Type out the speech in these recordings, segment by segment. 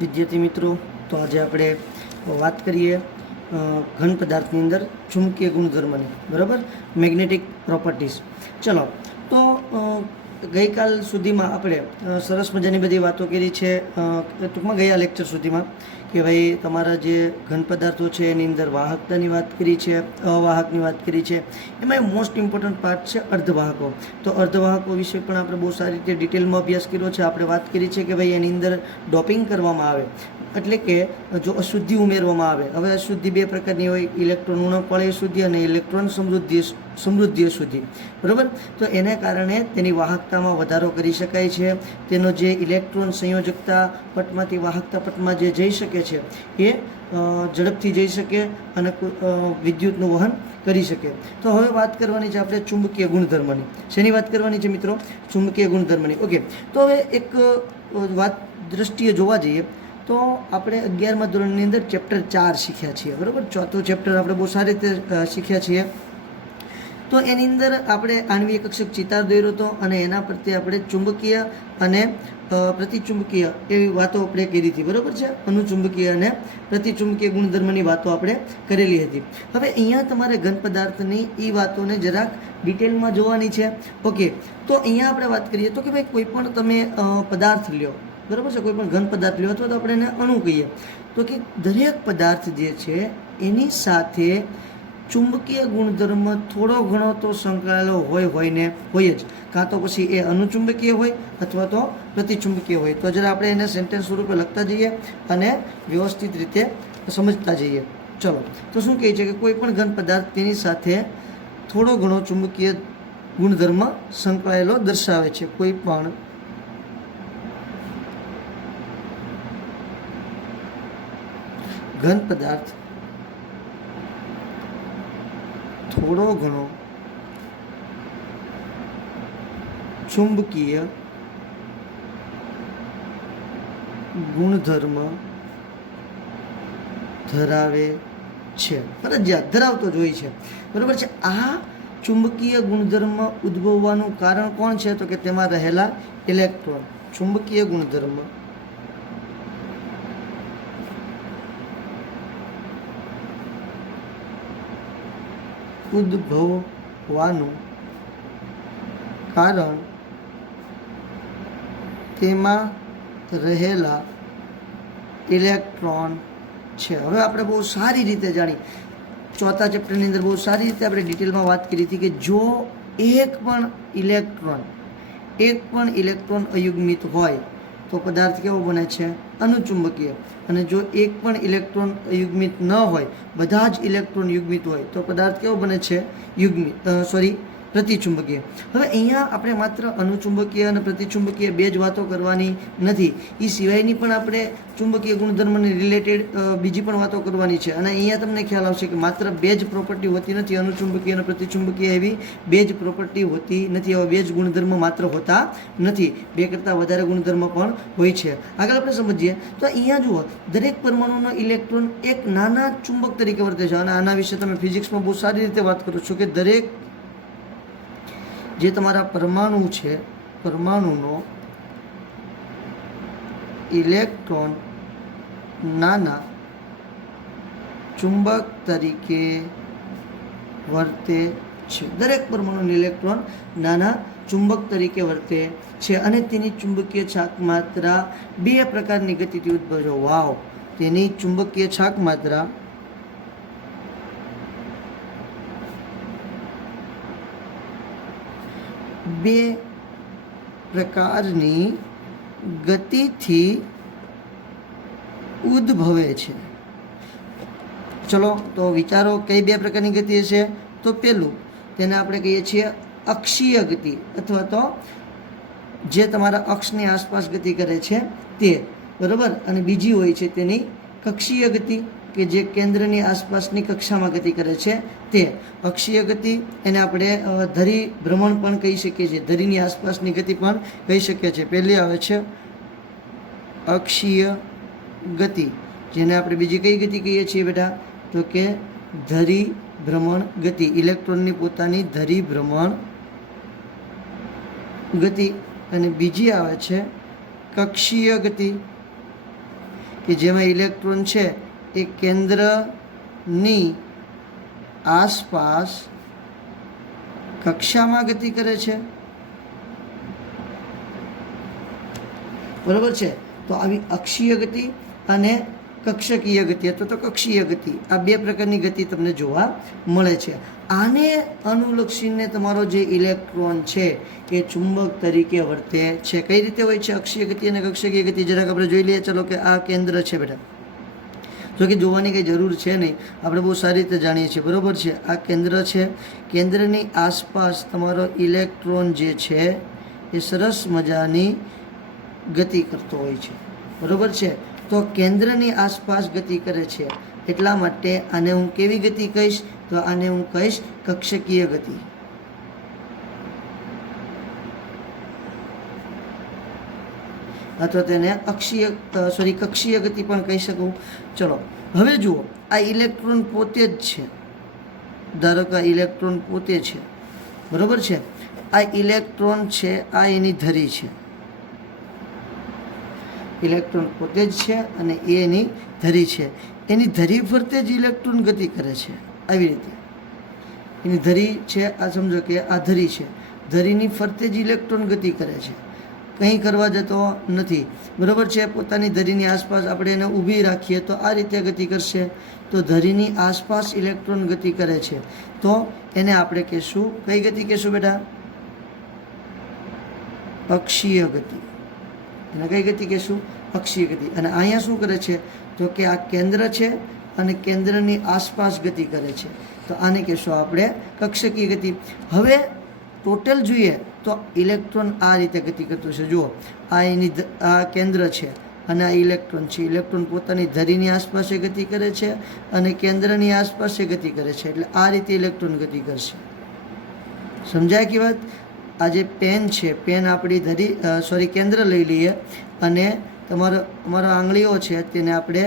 વિદ્યાર્થી મિત્રો, તો આજે આપણે વાત કરીએ ઘન પદાર્થની અંદર ચુંબકીય ગુણધર્મની, બરાબર, મેગ્નેટિક પ્રોપર્ટીઝ. ચલો, તો ગઈકાલ સુધીમાં આપણે સરસ મજાની બધી વાતો કરી છે, ટૂંકમાં ગયા લેક્ચર સુધીમાં, કે ભાઈ તમારા જે ઘન પદાર્થો છે એની અંદર વાહકતાની વાત કરી છે, અવાહકની વાત કરી છે. એમાં મોસ્ટ ઇમ્પોર્ટન્ટ પાર્ટ છે અર્ધવાહકો. તો અર્ધવાહકો વિશે પણ આપણે બહુ સારી રીતે ડિટેલમાં અભ્યાસ કર્યો છે. આપણે વાત કરી છે કે ભાઈ એની અંદર ડોપિંગ કરવામાં આવે, એટલે કે જો અશુદ્ધિ ઉમેરવામાં આવે. હવે અશુદ્ધિ બે પ્રકારની હોય, ઇલેક્ટ્રોન ઉણપવાળી અશુદ્ધિ અને ઇલેક્ટ્રોન સમૃદ્ધિ અશુદ્ધિ, બરાબર. તો એને કારણે તેની વાહકતામાં વધારો કરી શકાય છે. તેનો જે ઇલેક્ટ્રોન સંયોજકતા પટમાંથી વાહકતા પટમાં જે જઈ શકે છે એ ઝડપથી જઈ શકે અને વિદ્યુતનું વહન કરી શકે. તો હવે વાત કરવાની છે આપણે ચુંબકીય ગુણધર્મની. શેની વાત કરવાની છે મિત્રો? ચુંબકીય ગુણધર્મની. ઓકે, તો હવે એક વાત દ્રષ્ટિએ જોવા જઈએ તો આપણે 11મા ધોરણની અંદર ચેપ્ટર 4 શીખ્યા છીએ, બરાબર. ચોથું ચેપ્ટર આપણે બહુ સારી રીતે શીખ્યા છીએ. તો એની અંદર આપણે આણ્વીય કક્ષક ચિતાર દોર્યો હતો અને એના પ્રત્યે આપણે ચુંબકીય અને પ્રતિચુંબકીય એવી વાતો આપણે કરી હતી, બરાબર છે. અનુચુંબકીય અને પ્રતિચુંબકીય ગુણધર્મની વાતો આપણે કરેલી હતી. હવે અહીંયા તમારે ઘન પદાર્થની એ વાતોને જરાક ડિટેલમાં જોવાની છે. ઓકે, તો અહીંયા આપણે વાત કરીએ તો કે ભાઈ કોઈ પણ તમે પદાર્થ લ્યો, બરાબર છે, કોઈ પણ ઘન પદાર્થ લ્યો અથવા તો આપણે એને અણુ કહીએ, તો કે દરેક પદાર્થ જે છે એની સાથે ચુંબકીય ગુણધર્મ થોડો ઘણો તો સંકળાયેલો હોય જ, કાં તો પછી એ અનુચુંબકીય હોય અથવા તો પ્રતિચુંબકીય હોય. તો જરા આપણે એને સેન્ટેન્સ સ્વરૂપે લખતા જઈએ અને વ્યવસ્થિત રીતે સમજતા જઈએ. ચલો, તો શું કહે છે કે કોઈ પણ ઘન પદાર્થ તેની સાથે થોડો ઘણો ચુંબકીય ગુણધર્મ સંકળાયેલો દર્શાવે છે. કોઈ પણ ઘન પદાર્થ થોડો ઘણો ચુંબકીય ગુણધર્મ ધરાવે છે, ફરજિયાત ધરાવતો જ હોય છે, બરાબર છે. આ ચુંબકીય ગુણધર્મ ઉદ્ભવવાનું કારણ કોણ છે? તો કે તેમાં રહેલા ઇલેક્ટ્રોન. ચુંબકીય ગુણધર્મ ઉદ્ભવવાનું કારણ તેમાં રહેલા ઇલેક્ટ્રોન છે. હવે આપણે બહુ સારી રીતે જાણી, ચોથા ચેપ્ટરની અંદર બહુ સારી રીતે આપણે ડિટેલમાં વાત કરી હતી કે જો એક પણ ઇલેક્ટ્રોન અયુગ્મિત હોય તો પદાર્થ કેવો બને છે? અનુચુંબકીય. અને જો એક પણ ઇલેક્ટ્રોન અયુગ્મિત ન હોય, બધા જ ઇલેક્ટ્રોન યુગ્મિત હોય તો પદાર્થ કેવો બને છે? પ્રતિચુંબકીય. હવે અહીંયા આપણે માત્ર અનુચુંબકીય અને પ્રતિચુંબકીય બે જ વાતો કરવાની નથી, એ સિવાયની પણ આપણે ચુંબકીય ગુણધર્મને રિલેટેડ બીજી પણ વાતો કરવાની છે. અને અહીંયા તમને ખ્યાલ આવશે કે માત્ર બે જ પ્રોપર્ટી હોતી નથી, અનુચુંબકીય અને પ્રતિચુંબકીય એવી બે જ પ્રોપર્ટી હોતી નથી. હવે બે જ ગુણધર્મ માત્ર હોતા નથી, બે કરતાં વધારે ગુણધર્મ પણ હોય છે. આગળ આપણે સમજીએ તો અહીંયા જુઓ, દરેક પરમાણુનો ઇલેક્ટ્રોન એક નાના ચુંબક તરીકે વર્તે છે. અને આના વિશે તમે ફિઝિક્સમાં બહુ સારી રીતે વાત કરો છો કે દરેક જે તમારા પરમાણુ છે, પરમાણુનો ઇલેક્ટ્રોન નાના ચુંબક તરીકે વર્તે છે. દરેક પરમાણુનો ઇલેક્ટ્રોન નાના ચુંબક તરીકે વર્તે છે અને તેની ચુંબકીય છાક માત્રા બે પ્રકારની ગતિથી ઉદ્ભવે છે. વાવ! તેની ચુંબકીય છાક માત્રા બે પ્રકારની ગતિથી ઉદ્ભવે છે. ચલો, તો વિચારો કઈ બે પ્રકારની ગતિ હશે? તો પહેલું તેને આપણે કહીએ છીએ અક્ષીય ગતિ, અથવા તો જે તમારા અક્ષની આસપાસ ગતિ કરે છે તે, બરાબર. અને બીજી હોય છે તેની કક્ષીય ગતિ, કે જે કેન્દ્રની આસપાસની કક્ષામાં ગતિ કરે છે તે. અક્ષીય ગતિ એને આપણે ધરી ભ્રમણ પણ કહી શકીએ છીએ, ધરીની આસપાસની ગતિ પણ કહી શકીએ છીએ. પહેલી આવે છે અક્ષીય ગતિ, જેને આપણે બીજી કઈ ગતિ કહીએ છીએ બેટા? તો કે ધરી ભ્રમણ ગતિ. ઇલેક્ટ્રોનની પોતાની ધરી ભ્રમણ ગતિ. અને બીજી આવે છે કક્ષીય ગતિ. કે જેમાં ઇલેક્ટ્રોન છે એ કેન્દ્રની આસપાસ કક્ષામાં ગતિ કરે છે, બરોબર છે. તો આવી અક્ષીય ગતિ અને કક્ષકીય ગતિ અથવા તો કક્ષીય ગતિ, આ બે પ્રકારની ગતિ તમને જોવા મળે છે. આને અનુલક્ષીને તમારો જે ઇલેક્ટ્રોન છે એ ચુંબક તરીકે વર્તે છે. કઈ રીતે હોય છે અક્ષીય ગતિ અને કક્ષકીય ગતિ? જરાક આપણે જોઈ લઈએ. ચલો કે આ કેન્દ્ર છે બેટા, જો કે જોવાની કંઈ જરૂર છે નહીં, આપણે બહુ સારી રીતે જાણીએ છીએ, બરાબર છે. આ કેન્દ્ર છે, કેન્દ્રની આસપાસ તમારો ઇલેક્ટ્રોન જે છે એ સરસ મજાની ગતિ કરતો હોય છે, બરાબર છે. તો કેન્દ્રની આસપાસ ગતિ કરે છે, એટલા માટે આને હું કેવી ગતિ કહીશ? તો આને હું કહીશ કક્ષકીય ગતિ. અથવા તેને કક્ષીય ગતિ પણ કહી શકું. ચલો હવે જુઓ, આ ઇલેક્ટ્રોન પોતે જ છે. ધારો કે આ ઇલેક્ટ્રોન પોતે છે, બરાબર છે. આ ઇલેક્ટ્રોન છે, આ એની ધરી છે. ઇલેક્ટ્રોન પોતે જ છે અને એ એની ધરી છે. એની ધરી ફરતે જ ઇલેક્ટ્રોન ગતિ કરે છે. આવી રીતે એની ધરી છે, આ સમજો કે આ ધરી છે, ધરીની ફરતે જ ઇલેક્ટ્રોન ગતિ કરે છે, કંઈ કરવા જતો નથી, બરાબર છે. પોતાની ધરીની આસપાસ આપણે એને ઊભી રાખીએ તો આ રીતે ગતિ કરશે. તો ધરીની આસપાસ ઇલેક્ટ્રોન ગતિ કરે છે, તો એને આપણે કહેશું, કઈ ગતિ કહેશું બેટા? અક્ષીય ગતિ. એને કઈ ગતિ કહેશું? અક્ષીય ગતિ. અને અહીંયા શું કરે છે? તો કે આ કેન્દ્ર છે અને કેન્દ્રની આસપાસ ગતિ કરે છે, તો આને કહેશું આપણે કક્ષકીય ગતિ. હવે ટોટલ જોઈએ તો ઇલેક્ટ્રોન આ રીતે ગતિ કરતું છે. જુઓ, આ કેન્દ્ર છે અને આ ઇલેક્ટ્રોન છે. ઇલેક્ટ્રોન પોતાની ધરીની આસપાસ ગતિ કરે છે અને કેન્દ્રની આસપાસ ગતિ કરે છે, એટલે આ રીતે ઇલેક્ટ્રોન ગતિ કરશે. સમજાય કે વાત? આ જે પેન છે, પેન આપણી કેન્દ્ર લઈ લઈએ અને અમારો આંગળીઓ છે તેને આપણે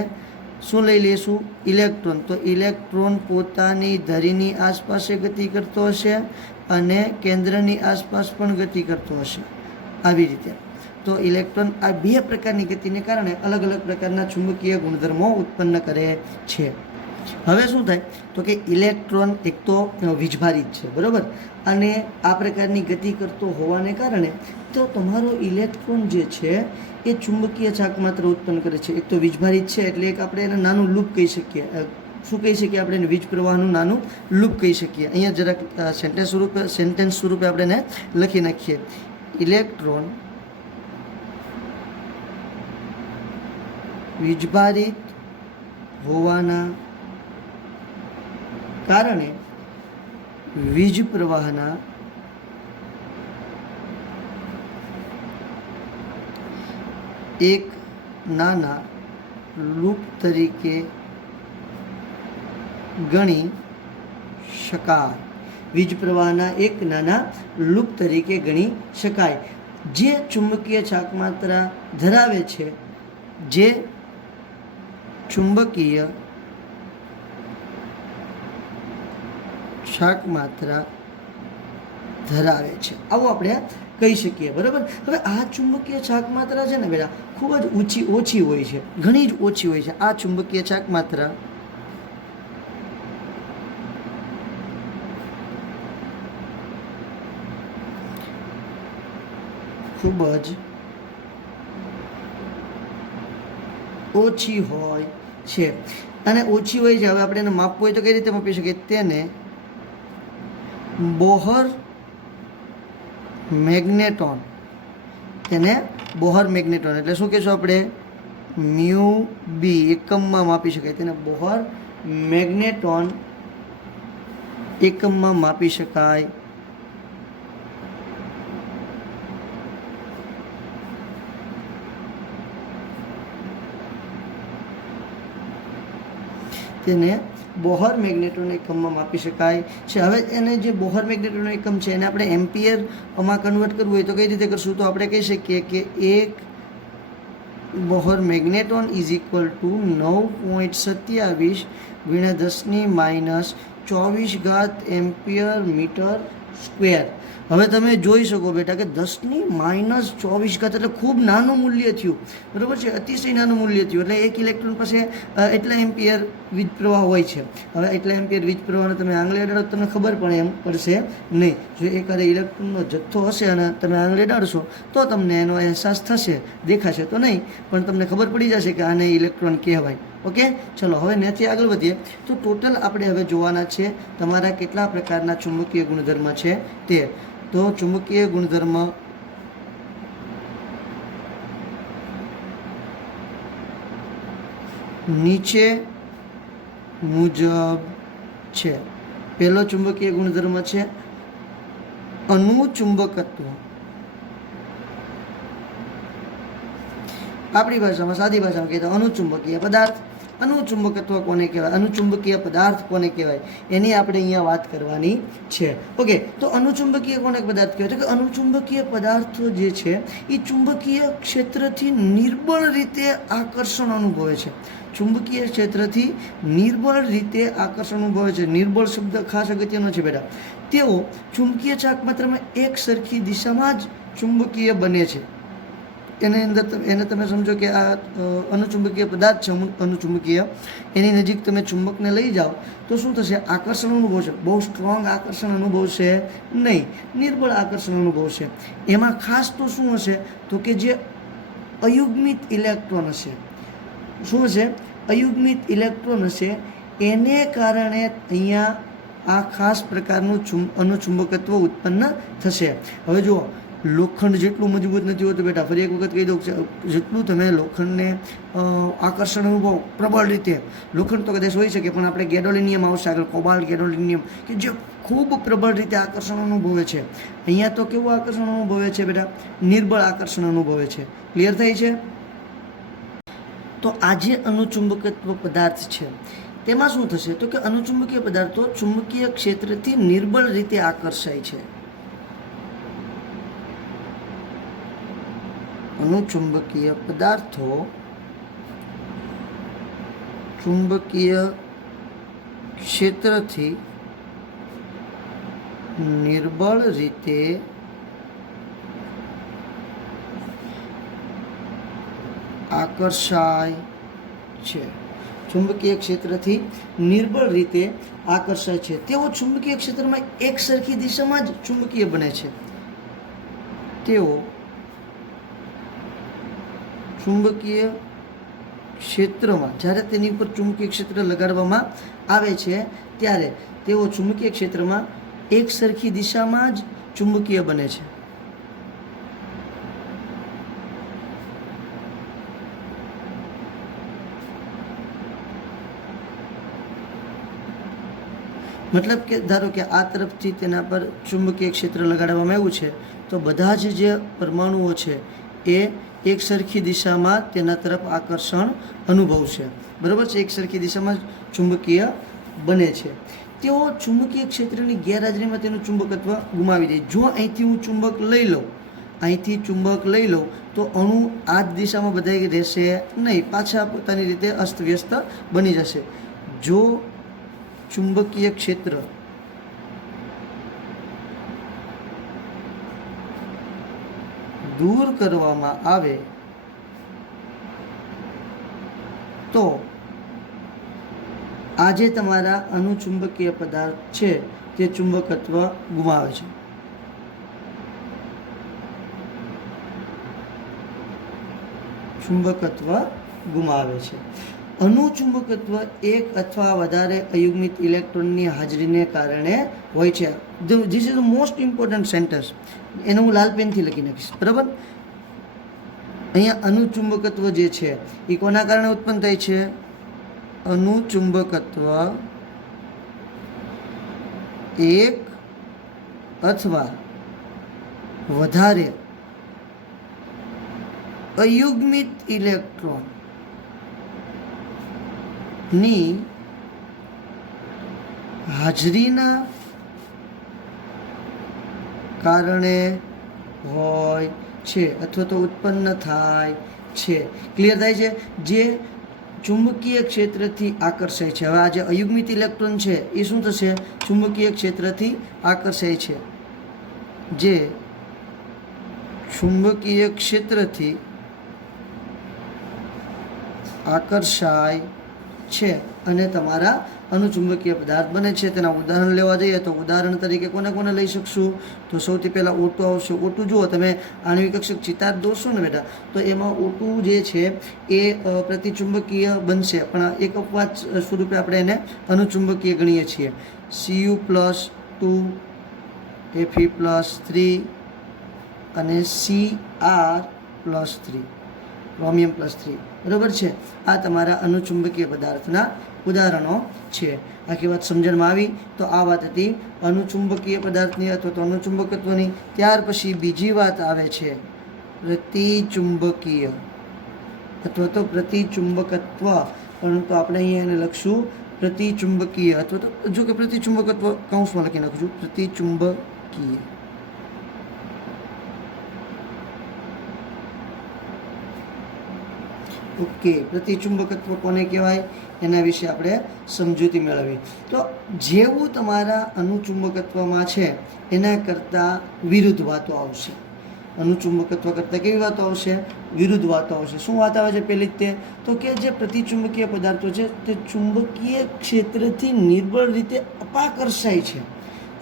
શું લઈ લઈશું? ઇલેક્ટ્રોન. તો ઇલેક્ટ્રોન પોતાની ધરીની આસપાસ ગતિ કરતો હશે અને કેન્દ્રની આસપાસ પણ ગતિ કરતો હશે, આવી રીતે. તો ઇલેક્ટ્રોન આ બે પ્રકારની ગતિને કારણે અલગ અલગ પ્રકારના ચુંબકીય ગુણધર્મો ઉત્પન્ન કરે છે. હવે શું થાય? તો કે ઇલેક્ટ્રોન એક તો વીજભારિત છે, બરાબર, અને આ પ્રકારની ગતિ કરતો હોવાને કારણે તો તમારો ઇલેક્ટ્રોન જે છે એ ચુંબકીય ચાકમાત્ર ઉત્પન્ન કરે છે. એક તો વીજભારિત છે એટલે એક આપણે એને નાનું લૂપ કહી શકીએ. શું કહી શકીએ આપણે એને? વીજ પ્રવાહનું નાનું લૂપ કહી શકીએ. અહીંયા જરાક સેન્ટેન્સ સ્વરૂપે આપણે એને લખી નાખીએ. ઇલેક્ટ્રોન વીજભારિત હોવાના કારણે વીજ પ્રવાહના એક નાના લૂપ તરીકે ગણી શકાય. વીજ પ્રવાહના એક નાના લૂપ તરીકે ગણી શકાય. જે ચુંબકીય ચાકમાત્રા ધરાવે છે, જે ચુંબકીય ચાકમાત્રા ધરાવે છે, આવું આપણે કહી શકીએ, બરાબર. હવે આ ચુંબકીય ચાકમાત્રા છે ને બેટા, ખૂબ જ ઓછી હોય છે, ઘણી જ ઓછી હોય છે. આ ચુંબકીય ચાકમાત્રા ખૂબ જ ઓછી હોય છે. અને ઓછી હોય છે, હવે આપણે એને માપવું હોય તો કઈ રીતે માપી શકીએ? તેને બોહર મેગ્નેટોન, એટલે શું કહેશું આપણે? મ્યુ બી એકમમાં માપી શકાય. તેને બોહર મેગ્નેટોન એકમમાં માપી શકાય. તેને બોહર મેગ્નેટોન એકમમાં માપી શકાય છે. હવે એને જે બોહર મેગ્નેટોન એકમ છે એને આપણે એમ્પિયરમાં કન્વર્ટ કરવું હોય તો કઈ રીતે કરશું? તો આપણે કહી શકીએ કે એક Bohr magneton is equal to 9.27 × 10⁻24 ampere metre square. હવે તમે જોઈ શકો બેટા કે 10⁻²4 એટલે ખૂબ નાનું મૂલ્ય થયું, બરાબર છે, અતિશય નાનું મૂલ્ય થયું. એટલે એક ઇલેક્ટ્રોન પાસે એટલા એમ્પિયર વીજ પ્રવાહ હોય છે. હવે એટલા એમ્પિયર વીજ પ્રવાહને તમે આંગળી અડાડો તમને ખબર પણ પડશે નહીં. જો એકાદ ઇલેક્ટ્રોનનો જથ્થો હશે અને તમે આંગળી અડાડશો તો તમને એનો અહેસાસ થશે, દેખાશે તો નહીં, પણ તમને ખબર પડી જશે કે આને ઇલેક્ટ્રોન કહેવાય. ઓકે, ચલો હવે ત્યાંથી આગળ વધીએ. તો ટોટલ આપણે હવે જોવાના છે તમારા કેટલા પ્રકારના ચુંબકીય ગુણધર્મ છે તે. તો ચુંબકીય ગુણધર્મ નીચે મુજબ છે. પહેલો ચુંબકીય ગુણધર્મ છે અનુચુંબકત્વ. આપણી ભાષામાં, સાદી ભાષામાં કહીએ તો અનુચુંબકીય પદાર્થ. અનુચુંબકત્વ કોને કહેવાય, અનુચુંબકીય પદાર્થ કોને કહેવાય, એની આપણે અહીંયા વાત કરવાની છે. ઓકે, તો અનુચુંબકીય કોને પદાર્થ કહેવાય? તો કે અનુચુંબકીય પદાર્થો જે છે એ ચુંબકીય ક્ષેત્રથી નિર્બળ રીતે આકર્ષણ અનુભવે છે. ચુંબકીય ક્ષેત્રથી નિર્બળ રીતે આકર્ષણ અનુભવે છે. નિર્બળ શબ્દ ખાસ અગત્યનો છે બેટા. તેઓ ચુંબકીય ચાક માત્રામાં એક સરખી દિશામાં જ ચુંબકીય બને છે. એને તમે સમજો કે આ અનુચુંબકીય પદાર્થ છે, અનુચુંબકીય. એની નજીક તમે ચુંબકને લઈ જાઓ તો શું થશે? આકર્ષણ અનુભવશે. બહુ સ્ટ્રોંગ આકર્ષણ અનુભવશે નહીં, નિર્બળ આકર્ષણ અનુભવશે. એમાં ખાસ તો શું હશે? તો કે જે અયુગ્મિત ઇલેક્ટ્રોન હશે. શું હશે? અયુગ્મિત ઇલેક્ટ્રોન હશે. એને કારણે અહીંયા આ ખાસ પ્રકારનું અનુચુંબકત્વ ઉત્પન્ન થશે. હવે જુઓ, લોખંડ જેટલું મજબૂત નથી હોતું બેટા, ફરી એક વખત કહી દઉં, જેટલું તમે લોખંડને આકર્ષણ અનુભવ પ્રબળ રીતે, લોખંડ તો કદાચ હોઈ શકે, પણ આપણે ગેડોલિનિયમ આવશે આગળ, કોબાલ્ટ ગેડોલિનિયમ, કે જે ખૂબ પ્રબળ રીતે આકર્ષણ અનુભવે છે. અહીંયા તો કેવું આકર્ષણ અનુભવે છે બેટા? નિર્બળ આકર્ષણ અનુભવે છે. ક્લિયર થાય છે? તો આ જે અનુચુંબકત્વ પદાર્થ છે તેમાં શું થશે? તો કે અનુચુંબકીય પદાર્થો ચુંબકીય ક્ષેત્રથી નિર્બળ રીતે આકર્ષાય છે. અનુચુંબકીય પદાર્થો ચુંબકીય ક્ષેત્રથી નિર્બળ રીતે આકર્ષાય છે. ચુંબકીય ક્ષેત્રથી નિર્બળ રીતે આકર્ષાય છે. તેઓ ચુંબકીય ક્ષેત્રમાં એક સરખી દિશામાં જ ચુંબકીય બને છે. તેઓ ચુંબકીય ક્ષેત્રમાં, જ્યારે તેની ઉપર ચુંબકીય ક્ષેત્ર લગાડવામાં આવે છે ત્યારે તેઓ ચુંબકીય ક્ષેત્રમાં એક સરખી દિશામાં જ ચુંબકીય બને છે. મતલબ કે ધારો કે આ તરફથી તેના પર ચુંબકીય ક્ષેત્ર લગાડવામાં આવ્યું છે તો બધા જ જે પરમાણુઓ છે એ એક સરખી દિશામાં તેના તરફ આકર્ષણ અનુભવશે. બરાબર છે? એક સરખી દિશામાં ચુંબકીય બને છે. તેઓ ચુંબકીય ક્ષેત્રની ગેરહાજરીમાં તેનું ચુંબકત્વ ગુમાવી દે. જો અહીંથી હું ચુંબક લઈ લઉં તો અણુ આ જ દિશામાં બધાય રહેશે નહીં, પાછા પોતાની રીતે અસ્તવ્યસ્ત બની જશે. જો ચુંબકીય ક્ષેત્ર દૂર કરવામાં આવે તો આ જે તમારા અનુચુંબકીય પદાર્થ છે તે ચુંબકત્વ ગુમાવે છે. ચુંબકત્વ ગુમાવે છે. અનુચુંબકત્વ એક અથવા વધારે અયુગ્મિત ઇલેક્ટ્રોનની હાજરીને કારણે હોય છે. This is the most important sentence. એને હું લાલ પેનથી લખી નાખીશ. બરાબર? અહીંયા અનુચુંબકત્વ જે છે એ કોના કારણે ઉત્પન્ન થાય છે? અનુચુંબકત્વ એક અથવા વધારે અયુગ્મિત ઇલેક્ટ્રોન ની હાજરીના કારણે હોય છે અથવા તો ઉત્પન્ન થાય છે. ક્લિયર થાય છે? જે ચુંબકીય ક્ષેત્રથી આકર્ષાય છે. હવે આ જે અયુગ્મિત ઇલેક્ટ્રોન છે એ શું થશે? ચુંબકીય ક્ષેત્રથી આકર્ષાય છે. જે ચુંબકીય ક્ષેત્રથી આકર્ષાય છે અને તમારા અનુચુંબકીય પદાર્થ બને છે. તેના ઉદાહરણ લેવા જઈએ તો ઉદાહરણ તરીકે કોને કોને લઈ શકશું? તો સૌથી પહેલાં O2 આવશે. O2 જુઓ તમે આણ્વિક કક્ષક ચિતાર દોરશો ને બેટા, તો એમાં O2 જે છે એ પ્રતિચુંબકીય બનશે, પણ એક અપવાદ સ્વરૂપે આપણે એને અનુચુંબકીય ગણીએ છીએ. Cu+2 Fe+3 અને Cr+3 ક્રોમિયમ+3, બરાબર છે. આ તમારા અનુચુંબકીય પદાર્થના ઉદાહરણો છે. આખી વાત સમજણમાં આવી? તો આ વાત હતી અનુચુંબકીય પદાર્થની અથવા તો અનુચુંબકત્વની. ત્યાર પછી બીજી વાત આવે છે પ્રતિચુંબકીય અથવા તો પ્રતિચુંબકત્વ, પરંતુ આપણે અહીંયા એને લખશું પ્રતિચુંબકીય અથવા તો જો કે પ્રતિચુંબકત્વ કૌંસમાં લખી નાખશું પ્રતિચુંબકીય. ઓકે, પ્રતિચુંબકત્વ કોને કહેવાય એના વિશે આપણે સમજૂતી મેળવી. તો જેવું તમારા અનુચુંબકત્વમાં છે એના કરતાં વિરુદ્ધ વાતો આવશે. અનુચુંબકત્વ કરતાં કેવી વાતો આવશે? વિરુદ્ધ વાતો આવશે. શું વાત આવે છે પહેલી જ તો કે જે પ્રતિચુંબકીય પદાર્થો છે તે ચુંબકીય ક્ષેત્રથી નિર્બળ રીતે અપાકર્ષાય છે.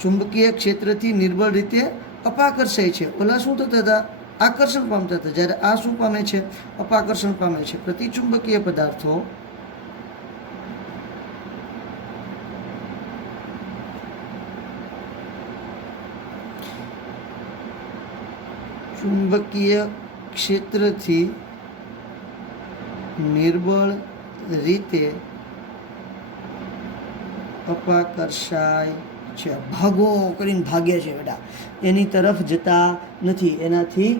ચુંબકીય ક્ષેત્રથી નિર્બળ રીતે અપાકર્ષાય છે. ઓલા શું થતા હતા? આકર્ષણ પામતા હતા. જ્યારે આ શું પામે છે? અપાકર્ષણ પામે છે. પ્રતિચુંબકીય પદાર્થો ચુંબકીય ક્ષેત્રથી નિર્બળ રીતે અપાકર્ષાય છે. ભાગો કરીને ભાગે છે બેટા, એની તરફ જતા નથી, એનાથી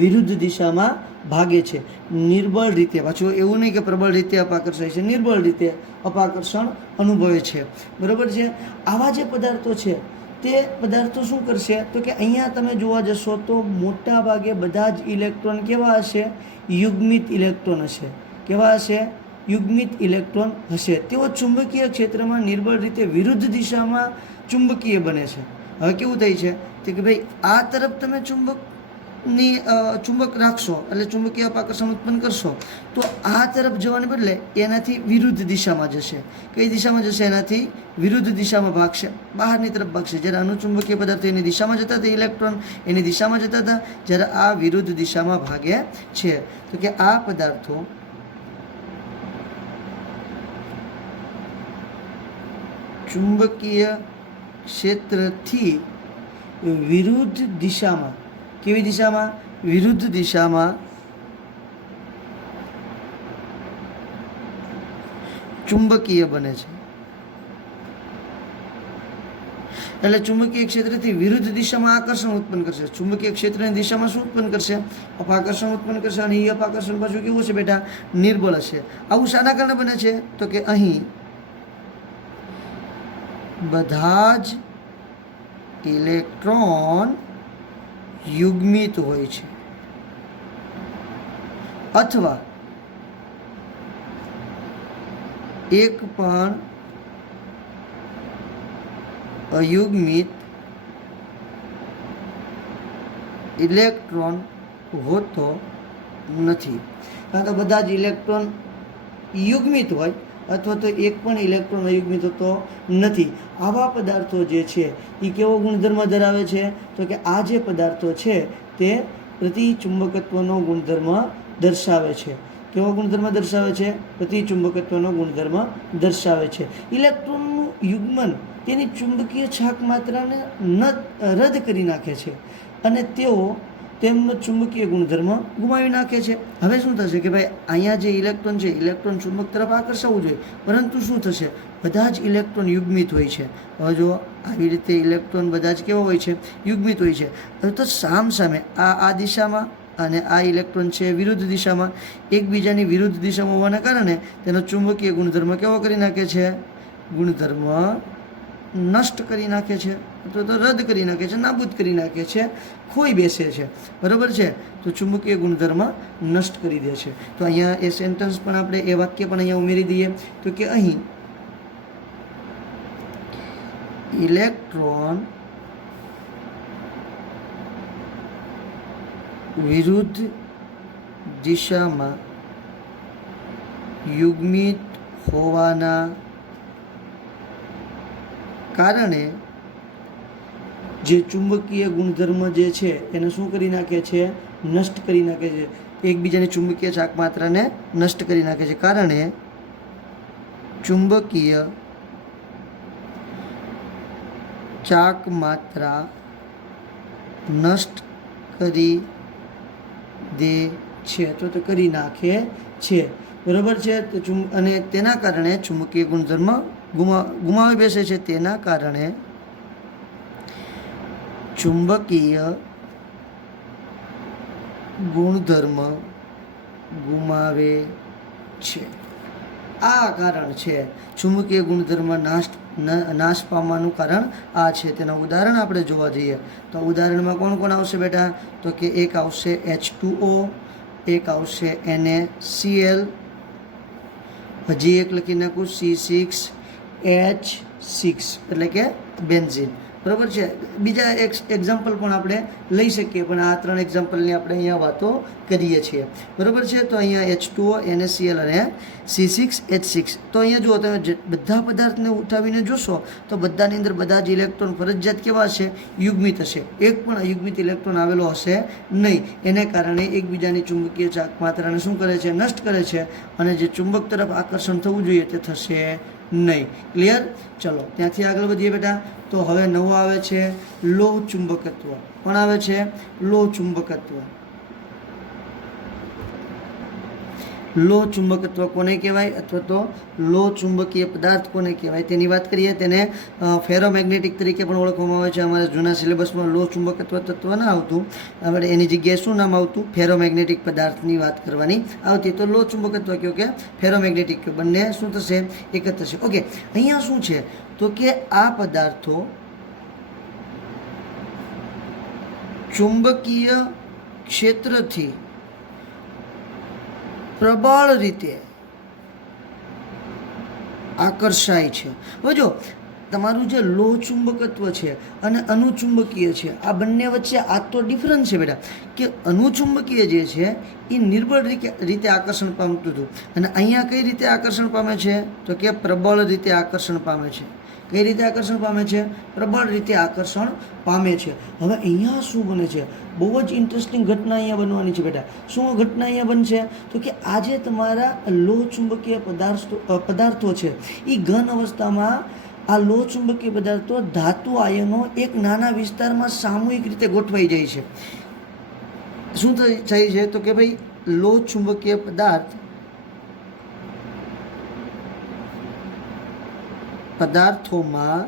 વિરુદ્ધ દિશામાં ભાગે છે. નિર્બળ રીતે, પાછું એવું નહીં કે પ્રબળ રીતે અપાકર્ષાય છે, નિર્બળ રીતે અપાકર્ષણ અનુભવે છે, બરાબર છે. આવા જે પદાર્થો છે તે પદાર્થો શું કરશે? તો કે અહીંયા તમે જોવા જશો તો મોટા ભાગે બધા જ ઇલેક્ટ્રોન કેવા હશે? યુગ્મિત ઇલેક્ટ્રોન હશે. કેવા હશે? યુગ્મિત ઇલેક્ટ્રોન હશે. તેઓ ચુંબકીય ક્ષેત્રમાં નિર્બળ રીતે વિરુદ્ધ દિશામાં ચુંબકીય બને છે. હવે કેવું થાય છે કે ભાઈ આ તરફ તમે ચુંબક રાખશો એટલે ચુંબકીય અપાકર્ષણ ઉત્પન્ન કરશો, તો આ તરફ જવાને બદલે એનાથી વિરુદ્ધ દિશામાં જશે. કઈ દિશામાં જશે? એનાથી વિરુદ્ધ દિશામાં ભાગશે, બહારની તરફ ભાગશે. જ્યારે અનુચુંબકીય પદાર્થો એની દિશામાં જતા હતા, ઇલેક્ટ્રોન એની દિશામાં જતા હતા, જ્યારે આ વિરુદ્ધ દિશામાં ભાગે છે. તો કે આ પદાર્થો ચુંબકીય ક્ષેત્રથી વિરુદ્ધ દિશામાં, કેવી દિશામાં? વિરુદ્ધ દિશામાં ચુંબકીય બને છે. એટલે ચુંબકીય ક્ષેત્રથી વિરુદ્ધ દિશામાં આકર્ષણ ઉત્પન્ન કરશે. ચુંબકીય ક્ષેત્રની દિશામાં શું ઉત્પન્ન કરશે? અપાકર્ષણ ઉત્પન્ન કરશે. અને એ અપાકર્ષણ પાછું કેવું છે બેટા? નિર્બળ હશે. આવું શાના કારણે બને છે? તો કે અહીં બધા જ ઇલેક્ટ્રોન યુગ્મિત હોય છે અથવા એક પણ અયુગ્મિત ઇલેક્ટ્રોન હોતો નથી. કાં તો બધા જ ઇલેક્ટ્રોન યુગ્મિત હોય અથવા તો એક પણ ઇલેક્ટ્રોન અયુગ્મિત હોતો નથી. આવા પદાર્થો જે છે એ કેવો ગુણધર્મ ધરાવે છે? તો કે આ જે પદાર્થો છે તે પ્રતિચુંબકત્વનો ગુણધર્મ દર્શાવે છે. કેવો ગુણધર્મ દર્શાવે છે? પ્રતિચુંબકત્વનો ગુણધર્મ દર્શાવે છે. ઇલેક્ટ્રોનનું યુગ્મન તેની ચુંબકીય છાક માત્રાને રદ કરી નાખે છે અને તેઓ તેમનો ચુંબકીય ગુણધર્મ ગુમાવી નાખે છે. હવે શું થશે કે ભાઈ અહીંયા જે ઇલેક્ટ્રોન છે, ઇલેક્ટ્રોન ચુંબક તરફ આકર્ષવું જોઈએ, પરંતુ શું થશે? બધા જ ઇલેક્ટ્રોન યુગ્મિત હોય છે. હવે જો આવી રીતે ઇલેક્ટ્રોન બધા જ કેવા હોય છે? યુગ્મિત હોય છે. હવે તો સામે આ દિશામાં અને આ ઇલેક્ટ્રોન છે વિરુદ્ધ દિશામાં, એકબીજાની વિરુદ્ધ દિશામાં હોવાના કારણે તેનો ચુંબકીય ગુણધર્મ કેવો કરી નાખે છે? ગુણધર્મ નષ્ટ કરી નાખે છે અથવા તો રદ કરી નાખે છે, નાબૂદ કરી નાખે છે, ખોઈ બેસે છે, બરાબર છે. તો ચુંબકીય ગુણધર્મ નષ્ટ કરી દે છે. તો અહીંયા એ સેન્ટેન્સ પણ આપણે, એ વાક્ય પણ અહીંયા ઉમેરી દઈએ તો કે અહીં ઇલેક્ટ્રોન વિરુદ્ધ દિશામાં યુગ્મિત હોવાના કારણે જે ચુંબકીય ગુણધર્મ જે છે એને શું કરી નાખે છે? નષ્ટ કરી નાખે છે. એકબીજાની ચુંબકીય ચાક માત્રાને નષ્ટ કરી નાખે છે. કારણે ચુંબકીય ચાક માત્રા નષ્ટ કરી દે છે અથવા તો કરી નાખે છે. બરાબર છે. અને તેના કારણે ચુંબકીય ગુણધર્મ ગુમાવી બેસે છે. તેના કારણે ચુંબકીય ગુણધર્મ ગુમાવે છે. આ કારણ છે. ચુંબકીય ગુણધર્મ નાશ પામવાનું કારણ આ છે. તેના ઉદાહરણ આપણે જોવા જઈએ તો ઉદાહરણમાં કોણ કોણ આવશે બેટા? તો કે એક આવશે H2O, એક આવશે NaCl, હજી એક લખી નાખું C6H6 એટલે કે બેન્ઝીન. બરાબર છે. બીજા એક એક્ઝામ્પલ પણ આપણે લઈ શકીએ, પણ આ 3 એક્ઝામ્પલની આપણે અહીંયા વાતો કરીએ છીએ. બરાબર છે. તો અહીંયા H2O, NaCl અને C6H6. તો અહીંયા જુઓ તમે બધા પદાર્થને ઉઠાવીને જોશો તો બધાની અંદર બધા જ ઇલેક્ટ્રોન ફરજિયાત કેવા હશે? યુગ્મિત હશે. એક પણ અયુગ્મિત ઇલેક્ટ્રોન આવેલો હશે નહીં. એને કારણે એકબીજાની ચુંબકીય ચાક માત્રાને શું કરે છે? નષ્ટ કરે છે. અને જે ચુંબક તરફ આકર્ષણ થવું જોઈએ તે થશે નહીં. ક્લિયર? ચલો ત્યાંથી આગળ વધીએ બેટા. તો હવે નવો આવે છે લોહ ચુંબકત્વ. પણ આવે છે લોહ ચુંબકત્વ. લોહ ચુંબકત્વ કોને કહેવાય અથવા તો લોહ ચુંબકીય પદાર્થ કોને કહેવાય તેની વાત કરીએ. તેને ફેરોમેગ્નેટિક તરીકે પણ ઓળખવામાં આવે છે. અમારા જૂના સિલેબસમાં લોહ ચુંબકત્વ તત્વ ના આવતું, આપણે એની જગ્યાએ શું નામ આવતું? ફેરોમેગ્નેટિક પદાર્થની વાત કરવાની આવતી. તો લોહ ચુંબકત્વ કયો કે ફેરોમેગ્નેટિક કયો, બંને શું થશે? એક જ થશે. ઓકે, અહીંયા શું છે તો કે આ પદાર્થો ચુંબકીય ક્ષેત્રથી પ્રબળ રીતે આકર્ષાય છે. હવે જો તમારું જે લોહ ચુંબકત્વ છે અને અનુચુંબકીય છે, આ બંને વચ્ચે આ તો ડિફરન્સ છે બેટા, કે અનુચુંબકીય જે છે એ નિર્બળ રીતે આકર્ષણ પામતું હતું અને અહીંયા કઈ રીતે આકર્ષણ પામે છે? તો કે પ્રબળ રીતે આકર્ષણ પામે છે. કઈ રીતે આકર્ષણ પામે છે? પ્રબળ રીતે આકર્ષણ પામે છે. હવે અહીંયા શું બને છે? બહુ જ ઇન્ટરેસ્ટિંગ ઘટના અહીંયા બનવાની છે બેટા. શું ઘટના અહીંયા બનશે? તો કે આજે તમારા લોહ ચુંબકીય પદાર્થો છે એ ઘન અવસ્થામાં આ લોહ ચુંબકીય પદાર્થો ધાતુ આયનો એક નાના વિસ્તારમાં સામૂહિક રીતે ગોઠવાઈ જાય છે. શું થાય છે? તો કે ભાઈ લોહ ચુંબકીય પદાર્થોમાં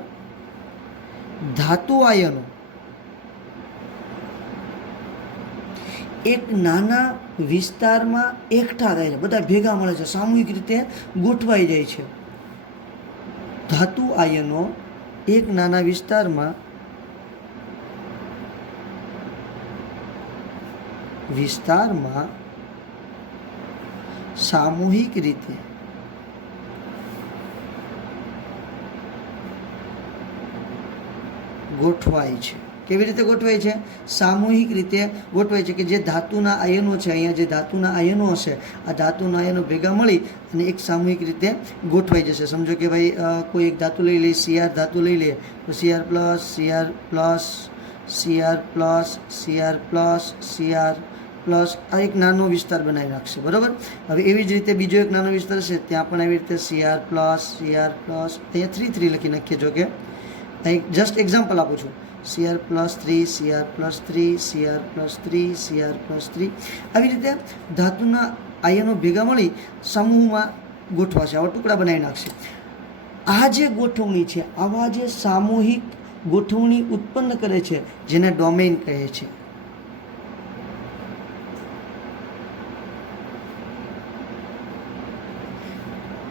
ધાતુ આયનો એક નાના વિસ્તારમાં એકઠા થાય છે, બધા ભેગા મળે છે, સામૂહિક રીતે ગોઠવાઈ જાય છે. ધાતુ આયનો એક નાના વિસ્તારમાં સામૂહિક રીતે ગોઠવાય છે. કેવી રીતે ગોઠવાય છે? સામૂહિક રીતે ગોઠવાય છે. કે જે ધાતુના આયનો છે, અહીંયા જે ધાતુના આયનો હશે, આ ધાતુના આયનો ભેગા મળી અને એક સામૂહિક રીતે ગોઠવાઈ જશે. સમજો કે ભાઈ કોઈ એક ધાતુ લઈ લઈએ, Cr ધાતુ લઈ લઈએ તો Cr plus Cr plus Cr plus Cr plus Cr plus આ એક નાનો વિસ્તાર બનાવી નાખશે. બરાબર. હવે એવી જ રીતે બીજો એક નાનો વિસ્તાર છે, ત્યાં પણ એવી રીતે Cr પ્લસ અહીંયા 3 લખી નાખીએ. જો કે અહીં જસ્ટ એક્ઝામ્પલ આપું છું. Cr plus 3, Cr plus 3, Cr plus 3, Cr plus 3 આવી રીતે ધાતુના આયનો ભેગા મળી સમૂહમાં ગોઠવાશે, આવા ટુકડા બનાવી નાખશે. આ જે ગોઠવણી છે, આવા જે સામૂહિક ગોઠવણી ઉત્પન્ન કરે છે જેને ડોમેઇન કહે છે.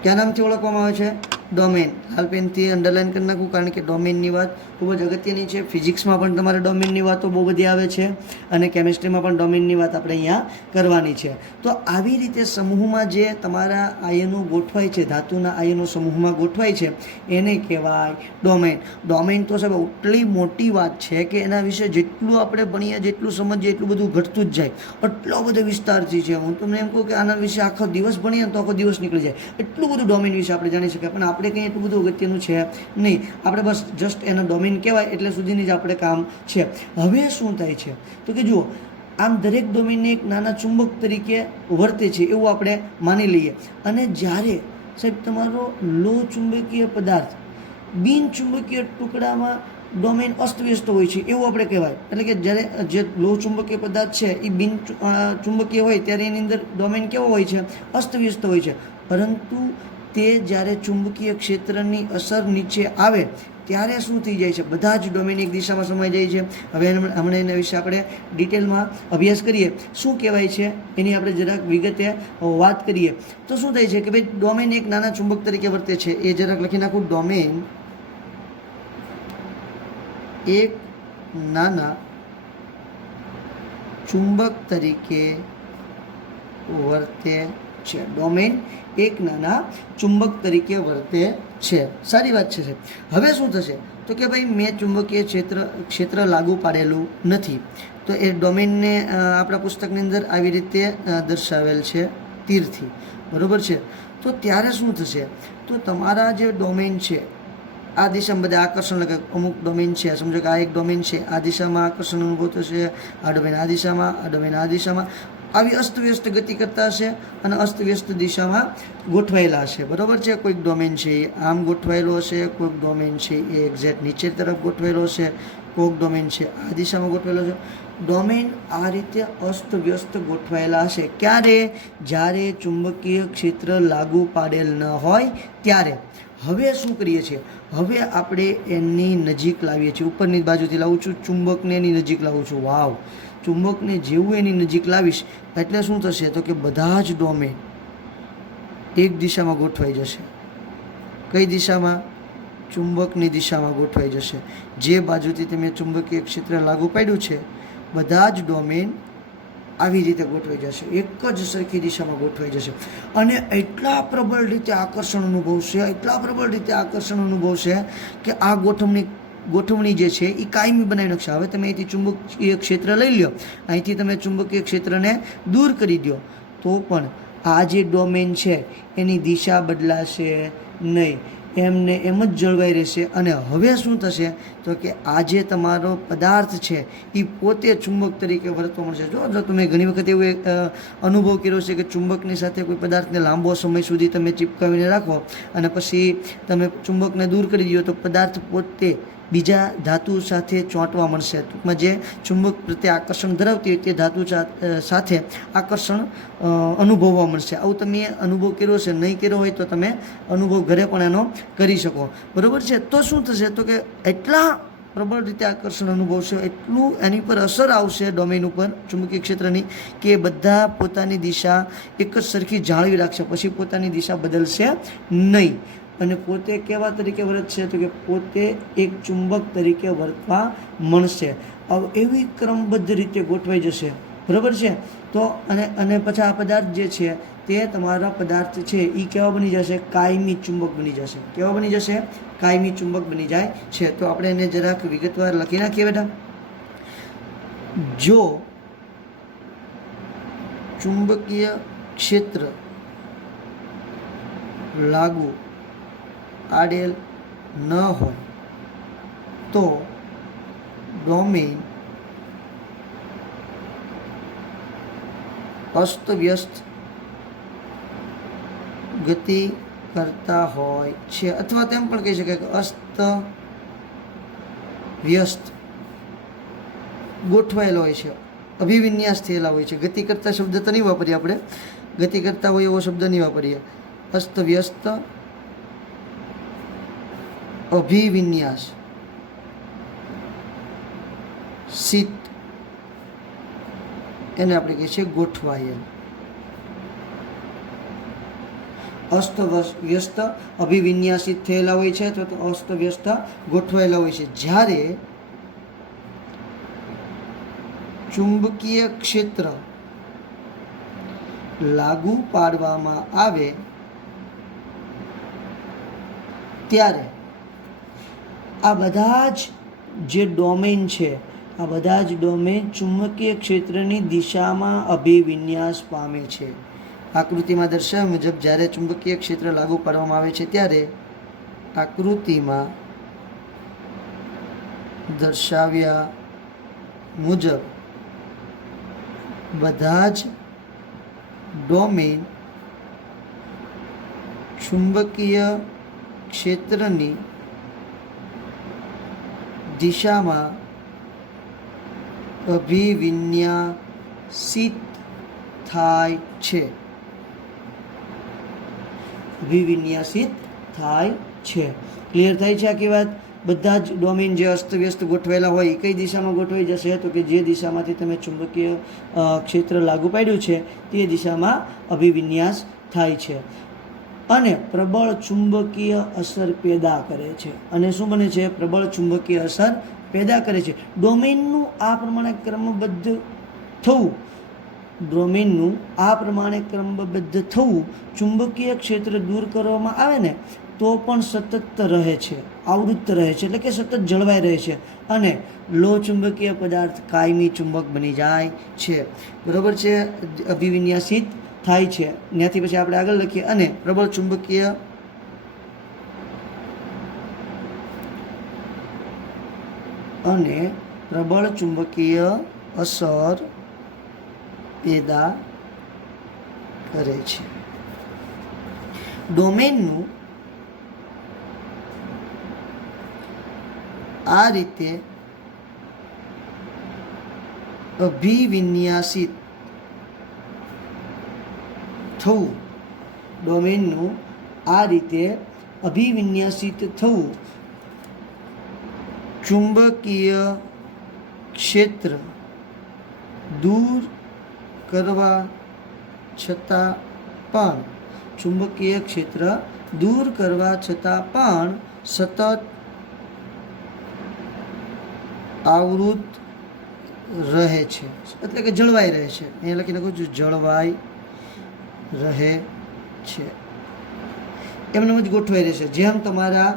ક્યાં નામથી ઓળખવામાં આવે છે? ડોમેન લાલ પેનથી અંડરલાઇન કરી નાખું, કારણ કે ડોમેનની વાત ખૂબ જ અગત્યની છે. ફિઝિક્સમાં પણ તમારે ડોમેનની વાતો બહુ બધી આવે છે અને કેમિસ્ટ્રીમાં પણ ડોમેનની વાત આપણે અહીંયા કરવાની છે. તો આવી રીતે સમૂહમાં જે તમારા આયનો ગોઠવાય છે, ધાતુના આયનો સમૂહમાં ગોઠવાય છે, એને કહેવાય ડોમેન. ડોમેન તો સાહેબ એટલી મોટી વાત છે કે એના વિશે જેટલું આપણે ભણીએ, જેટલું સમજીએ, એટલું બધું ઘટતું જ જાય. એટલો બધો વિસ્તારથી છે. હું તમને એમ કહું કે આના વિશે આખો દિવસ ભણીએ તો આખો દિવસ નીકળી જાય. એટલું બધું ડોમેન વિશે આપણે જાણી શકીએ, પણ આપણે કંઈ એટલું બધું અગત્યનું છે નહીં. આપણે બસ જસ્ટ એના ડોમેન કહેવાય એટલે સુધીની જ આપણે કામ છે. હવે શું થાય છે તો કે જુઓ, આમ દરેક ડોમેનને એક નાના ચુંબક તરીકે વર્તે છે એવું આપણે માની લઈએ. અને જ્યારે સાહેબ તમારો લો ચુંબકીય પદાર્થ બિન ચુંબકીય ટુકડામાં ડોમેન અસ્તવ્યસ્ત હોય છે એવું આપણે કહેવાય. એટલે કે જ્યારે જે લો ચુંબકીય પદાર્થ છે એ બિન ચુંબકીય હોય ત્યારે એની અંદર ડોમેન કેવો હોય છે? અસ્તવ્યસ્ત હોય છે. પરંતુ તે જ્યારે ચુંબકીય ક્ષેત્રની અસર નીચે આવે ત્યારે શું થઈ જાય છે? બધા જ ડોમેન એક દિશામાં સમાઈ જાય છે. હવે હમણાં એના વિશે આપણે ડિટેલમાં અભ્યાસ કરીએ. શું કહેવાય છે એની આપણે જરાક વિગતે વાત કરીએ તો શું થાય છે કે ભાઈ ડોમેન એક નાના ચુંબક તરીકે વર્તે છે. એ જરાક લખી નાખું. ડોમેન એક નાના ચુંબક તરીકે વર્તે છે. ડોમેન એક નાના ચુંબક તરીકે વર્તે છે. સારી વાત છે. હવે શું થશે તો કે ભાઈ મેં ચુંબકીય ક્ષેત્ર લાગુ પાડેલું નથી, તો એ ડોમેનને આપણા પુસ્તકની અંદર આવી રીતે દર્શાવેલ છે તીરથી, બરોબર છે. તો ત્યારે શું થશે તો તમારા જે ડોમેન છે આ દિશામાં બધા આકર્ષણ લગે. અમુક ડોમેન છે, સમજો કે આ એક ડોમેન છે, આ દિશામાં આકર્ષણ અનુભવ થશે, આ ડોમેન આ દિશામાં, આ ડોમેન આ દિશામાં, આવી અસ્તવ્યસ્ત ગતિ કરતા હશે અને અસ્તવ્યસ્ત દિશામાં ગોઠવાયેલા હશે, બરાબર છે. કોઈક ડોમેન છે એ આમ ગોઠવાયેલો હશે, કોઈક ડોમેન છે એ એક્ઝેક્ટ નીચે તરફ ગોઠવાયેલો હશે, કોઈક ડોમેન છે આ દિશામાં ગોઠવાયેલો છે. ડોમેન આ રીતે અસ્તવ્યસ્ત ગોઠવાયેલા હશે. ક્યારે? જ્યારે ચુંબકીય ક્ષેત્ર લાગુ પાડેલ ન હોય ત્યારે. હવે શું કરીએ છીએ? હવે આપણે એની નજીક લાવીએ છીએ. ઉપરની બાજુથી લાવું છું, ચુંબકને એની નજીક લાવું છું. વાવ! ચુંબકને જેવું એની નજીક લાવીશ એટલે શું થશે તો કે બધા જ ડોમેન એક દિશામાં ગોઠવાઈ જશે. કઈ દિશામાં? ચુંબકની દિશામાં ગોઠવાઈ જશે. જે બાજુથી તમે ચુંબકીય ક્ષેત્ર લાગુ પાડ્યું છે બધા જ ડોમેન આવી રીતે ગોઠવાઈ જશે, એક જ સરખી દિશામાં ગોઠવાઈ જશે. અને એટલા પ્રબળ રીતે આકર્ષણ અનુભવશે, એટલા પ્રબળ રીતે આકર્ષણ અનુભવશે કે આ ગોઠવણી જે છે એ કાયમી બનાવી નાખશે. હવે તમે અહીંથી ચુંબકીય ક્ષેત્ર લઈ લો, અહીંથી તમે ચુંબકીય ક્ષેત્રને દૂર કરી દો તો પણ આ જે ડોમેન છે એની દિશા બદલાશે નહીં, એમને એમ જ જળવાઈ રહેશે. અને હવે શું થશે તો કે આ જે તમારો પદાર્થ છે એ પોતે ચુંબક તરીકે વર્તવા મળશે. જો તમે ઘણી વખત એવો અનુભવ કર્યો છે કે ચુંબકની સાથે કોઈ પદાર્થને લાંબો સમય સુધી તમે ચિપકાવીને રાખો અને પછી તમે ચુંબકને દૂર કરી દો તો પદાર્થ પોતે બીજા ધાતુ સાથે ચોંટવા મળશે. ટૂંકમાં જે ચુંબક પ્રત્યે આકર્ષણ ધરાવતી હોય તે ધાતુ સાથે આકર્ષણ અનુભવવા મળશે. આવું તમે અનુભવ કર્યો છે, નહીં કર્યો હોય તો તમે અનુભવ ઘરે પણ એનો કરી શકો, બરાબર છે. તો શું થશે તો કે એટલા પ્રબળ રીતે આકર્ષણ અનુભવશે, એટલું એની પર અસર આવશે ડોમેન ઉપર ચુંબકીય ક્ષેત્રની કે બધા પોતાની દિશા એક જ સરખી જાળવી રાખશે, પછી પોતાની દિશા બદલશે નહીં. અને પોતે કેવા તરીકે વર્તશે તો કે પોતે એક ચુંબક તરીકે વર્તવા મળશે. એવી ક્રમબદ્ધ રીતે ગોઠવાઈ જશે, બરાબર છે. તો અને પછી આ પદાર્થ જે છે તે તમારા પદાર્થ છે એ કેવા બની જશે? કાયમી ચુંબક બની જશે. કેવા બની જશે? કાયમી ચુંબક બની જાય છે. તો આપણે એને જરાક વિગતવાર લખી નાખીએ બેટા. જો ચુંબકીય ક્ષેત્ર લાગુ આડેલ ન હોય તો ડોમેન અસ્તવ્યસ્ત ગતિ કરતા હોય છે, અથવા તેમ પણ કહી શકાય કે અસ્તવ્યસ્ત ગોઠવાયેલો હોય છે, અભિવિન્યાસ થયેલા હોય છે. ગતિ કરતા શબ્દ તો નહીં વાપરીએ આપણે, ગતિ કરતા હોય એવો શબ્દ નહીં વાપરીએ. અસ્તવ્યસ્ત અભિવિન્યાસ શીત એને આપણે કહીએ છીએ ગોઠવાયેલ. અસ્તવ્યસ્ત અભિવિન્યાસિત થયેલા હોય છે અથવા તો અસ્તવ્યસ્ત ગોઠવાયેલા હોય છે. જ્યારે ચુંબકીય ક્ષેત્ર લાગુ પાડવામાં આવે ત્યારે આ બધા જ જે ડોમેન છે, આ બધા જ ડોમેન ચુંબકીય ક્ષેત્રની દિશામાં અભિવિન્યાસ પામે છે. આકૃતિમાં દર્શાવ્યા મુજબ જ્યારે ચુંબકીય ક્ષેત્ર લાગુ પાડવામાં આવે છે ત્યારે આકૃતિમાં દર્શાવ્યા મુજબ બધા જ ડોમેન ચુંબકીય ક્ષેત્રની દિશામાં અભિવિન્યાસિત થાય છે. અભિવિન્યાસિત થાય છે. ક્લિયર થાય છે આખી વાત? બધા જ ડોમેન જે અસ્તવ્યસ્ત ગોઠવાયેલા હોય એ કઈ દિશામાં ગોઠવાઈ જશે? તો કે જે દિશામાંથી તમે ચુંબકીય ક્ષેત્ર લાગુ પાડ્યું છે તે દિશામાં અભિવિન્યાસ થાય છે અને પ્રબળ ચુંબકીય અસર પેદા કરે છે. અને શું બને છે? પ્રબળ ચુંબકીય અસર પેદા કરે છે. ડોમેનનું આ પ્રમાણે ક્રમબદ્ધ થવું, ડોમેનનું આ પ્રમાણે ક્રમબદ્ધ થવું ચુંબકીય ક્ષેત્ર દૂર કરવામાં આવે ને તો પણ સતત રહે છે, આવૃત્ત રહે છે, એટલે કે સતત જળવાઈ રહે છે અને લો ચુંબકીય પદાર્થ કાયમી ચુંબક બની જાય છે. બરાબર છે? અભિવિન્યાસિત થાય છે. ત્યાંથી પછી આપણે આગળ લખીએ અને પ્રબળ ચુંબકીય અસર પેદા કરે છે. ડોમેનનું આ રીતે અભિવિન્યાસિત થવું, ડોમેનનું આ રીતે અભિવિન્યાસિત થવું ચુંબકીય ક્ષેત્ર દૂર કરવા છતાં પણ ચુંબકીય ક્ષેત્ર દૂર કરવા છતાં પણ સતત આવૃત રહે છે, એટલે કે જળવાઈ રહે છે. અહીંયા લખી નાખું છું, જળવાઈ રહે છે. એમને જ ગોઠવાઈ રહેશે. જેમ તમારા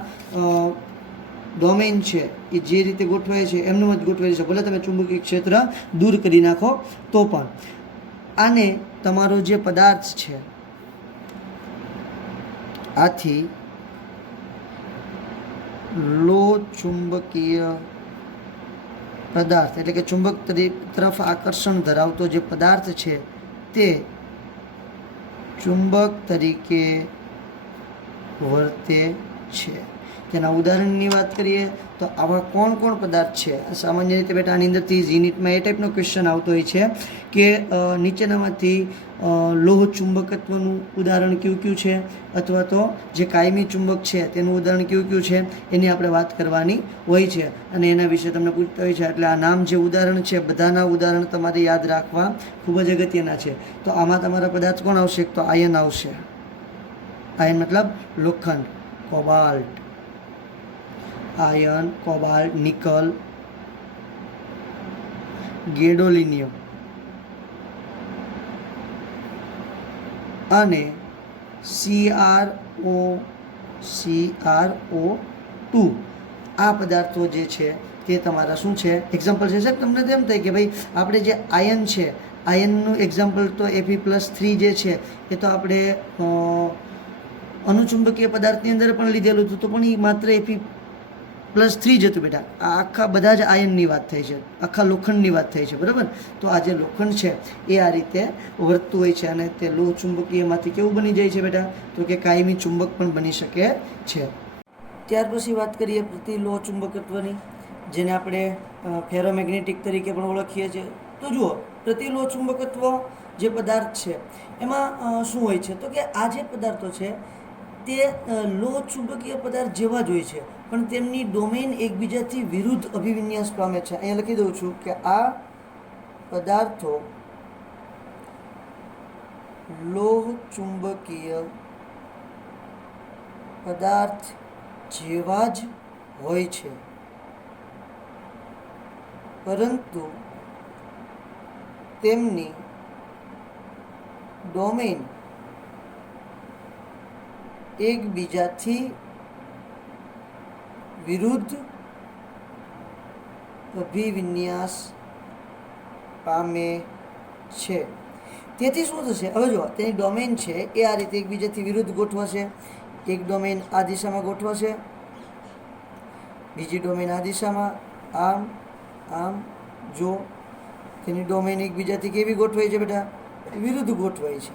ડોમેન છે એ જે રીતે ગોઠવાય છે એમનું જ ગોઠવાઈ રહેશે. ભલે તમે ચુંબકીય ક્ષેત્ર દૂર કરી નાખો તો પણ. આને તમારો જે પદાર્થ છે, આથી લો ચુંબકીય પદાર્થ એટલે કે ચુંબક તરફ આકર્ષણ ધરાવતો જે પદાર્થ છે તે ચુંબક તરીકે વર્તે છે. તેના ઉદાહરણની વાત કરીએ તો આવા કોણ કોણ પદાર્થ છે? સામાન્ય રીતે બેટા આની અંદરથી યુનિટમાં એ ટાઈપનો ક્વેશ્ચન આવતો હોય છે કે નીચેનામાંથી લોહ ચુંબકત્વનું ઉદાહરણ કયું કયું છે, અથવા તો જે કાયમી ચુંબક છે તેનું ઉદાહરણ કયું કયું છે, એની આપણે વાત કરવાની હોય છે અને એના વિશે તમને પૂછતા હોય છે. એટલે આ નામ જે ઉદાહરણ છે, બધાના ઉદાહરણ તમારે યાદ રાખવા ખૂબ જ અગત્યના છે. તો આમાં તમારા પદાર્થ કોણ આવશે? તો આયન આવશે. આયન મતલબ લોખંડ, કોબાલ્ટ, આયર્ન, કોબાલ્ટ, નિકલ, ગેડોલિનિયમ અને CrO2 આ પદાર્થો જે છે તે તમારા શું છે? એક્ઝામ્પલ છે. સાહેબ તમને તેમ થાય કે ભાઈ આપણે જે આયન છે, આયનનું એક્ઝામ્પલ તો Fe+3 જે છે એ તો આપણે અનુચુંબકીય પદાર્થની અંદર પણ લીધેલું હતું, તો પણ એ માત્ર Fe+3 જ હતું બેટા. આ આખા બધા જ આયનની વાત થઈ છે, આખા લોખંડની વાત થઈ છે. બરાબર? તો આ જે લોખંડ છે એ આ રીતે વર્તતું હોય છે અને તે લોહ ચુંબકીયમાંથી કેવું બની જાય છે બેટા? તો કે કાયમી ચુંબક પણ બની શકે છે. ત્યાર પછી વાત કરીએ પ્રતિલોહ ચુંબકત્વની, જેને આપણે ફેરોમેગ્નેટિક તરીકે પણ ઓળખીએ છીએ. તો જુઓ, પ્રતિલોહ ચુંબકત્વ જે પદાર્થ છે એમાં શું હોય છે? તો કે આ જે પદાર્થો છે તે લોહ ચુંબકીય પદાર્થ જેવા જ હોય છે, પણ તેમની ડોમેન એકબીજાથી વિરુદ્ધ અભિવિન્યાસ પામે છે. અહીંયા લખી દઉં છું કે આ પદાર્થો લોહ ચુંબકીય પદાર્થ જેવા જ હોય છે, પરંતુ તેમની ડોમેન એકબીજાથી વિરુદ્ધ અભિવિન્યાસ પામે છે. તેથી શું થશે? હવે જો તેની ડોમેન છે એ આ રીતે એકબીજાથી વિરુદ્ધ ગોઠવાશે. એક ડોમેન આ દિશામાં ગોઠવાશે, બીજી ડોમેન આ દિશામાં, આમ આમ. જો તેની ડોમેન એકબીજાથી કેવી ગોઠવાય છે બેટા? વિરુદ્ધ ગોઠવાય છે.